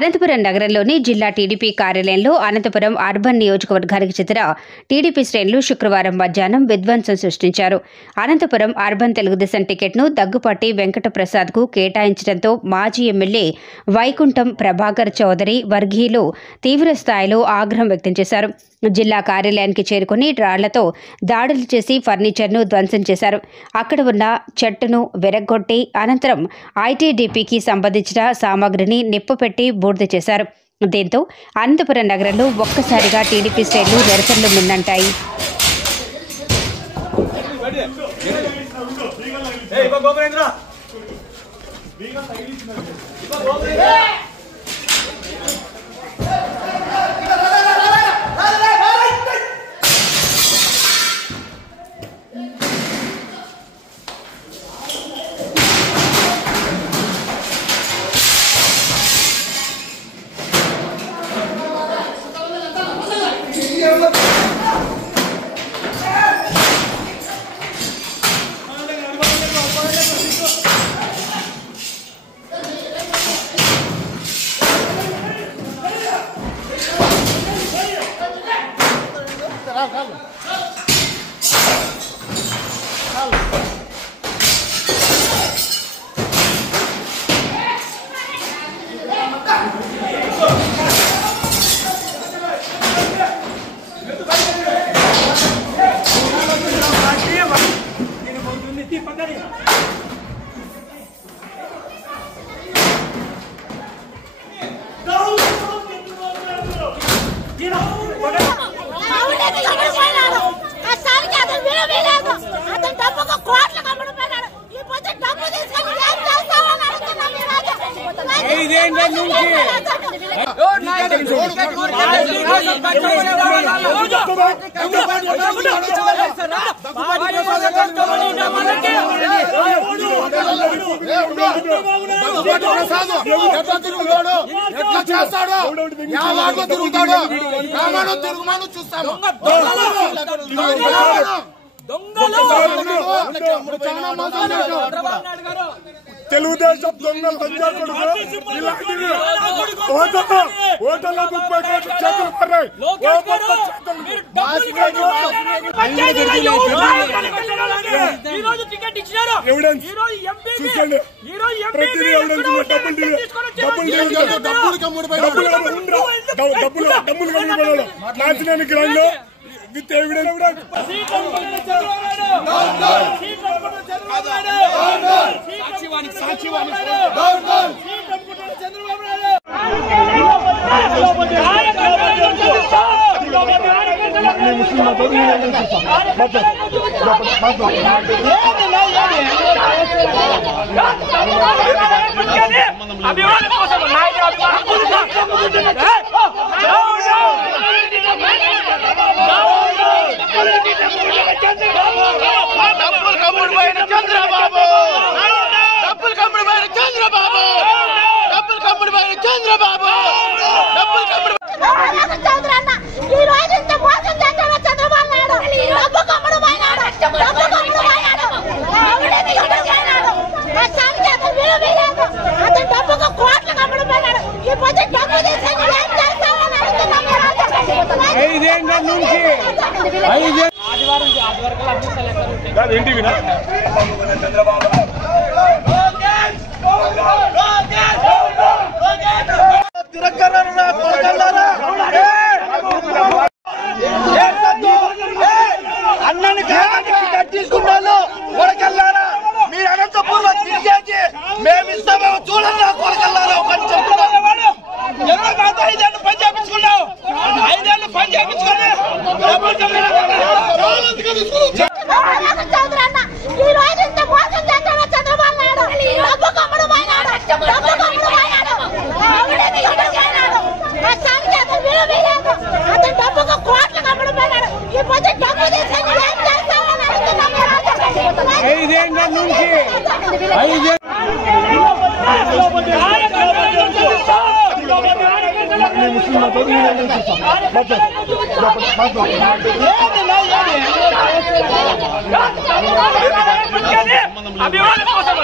అనంతపురం నగరంలోని జిల్లా టీడీపీ కార్యాలయంలో అనంతపురం అర్బన్ నియోజకవర్గానికి చెందిన టీడీపీ శ్రేణులు శుక్రవారం మధ్యాహ్నం విధ్వంసం సృష్టించారు. అనంతపురం అర్బన్ తెలుగుదేశం టికెట్ను దగ్గుపాటి వెంకటప్రసాద్కు కేటాయించడంతో మాజీ ఎమ్మెల్యే వైకుంఠం ప్రభాకర్ చౌదరి వర్గీయులు తీవ్రస్థాయిలో ఆగ్రహం వ్యక్తం చేశారు. జిల్లా కార్యాలయానికి చేరుకుని రాళ్లతో దాడులు చేసి ఫర్నిచర్ను ధ్వంసం చేశారు. అక్కడ ఉన్న చెట్టును విరగ్గొట్టి అనంతరం ఐటీడీపీకి సంబంధించిన సామాగ్రిని నిప్పుపెట్టి బూడిద చేశారు. దీంతో అనంతపురం నగరంలో ఒక్కసారిగా టీడీపీ శ్రేణులు నిరసనలు ముందంటాయి. తెలుగుదేశం దొంగలు ఓటర్ల 30 కోట్ల చేతులు పడ్డాయి. డబ్బులు నాశనానికి రంగు విత్ ఎవిడెన్స్ అన్నని తీసుకున్నాను కొడకల్లారా మీరు అనంతపురంలో తిరిగేసి మేమిస్తామేమో చూడండి కొడకల్లారా పని చెప్తున్నాను. ఎవరో మాతో 5 ఏళ్ళు పని చేయించుకున్నావు, 5 ఏళ్ళు పని చేయించుకున్నా అభిమానుల కోసం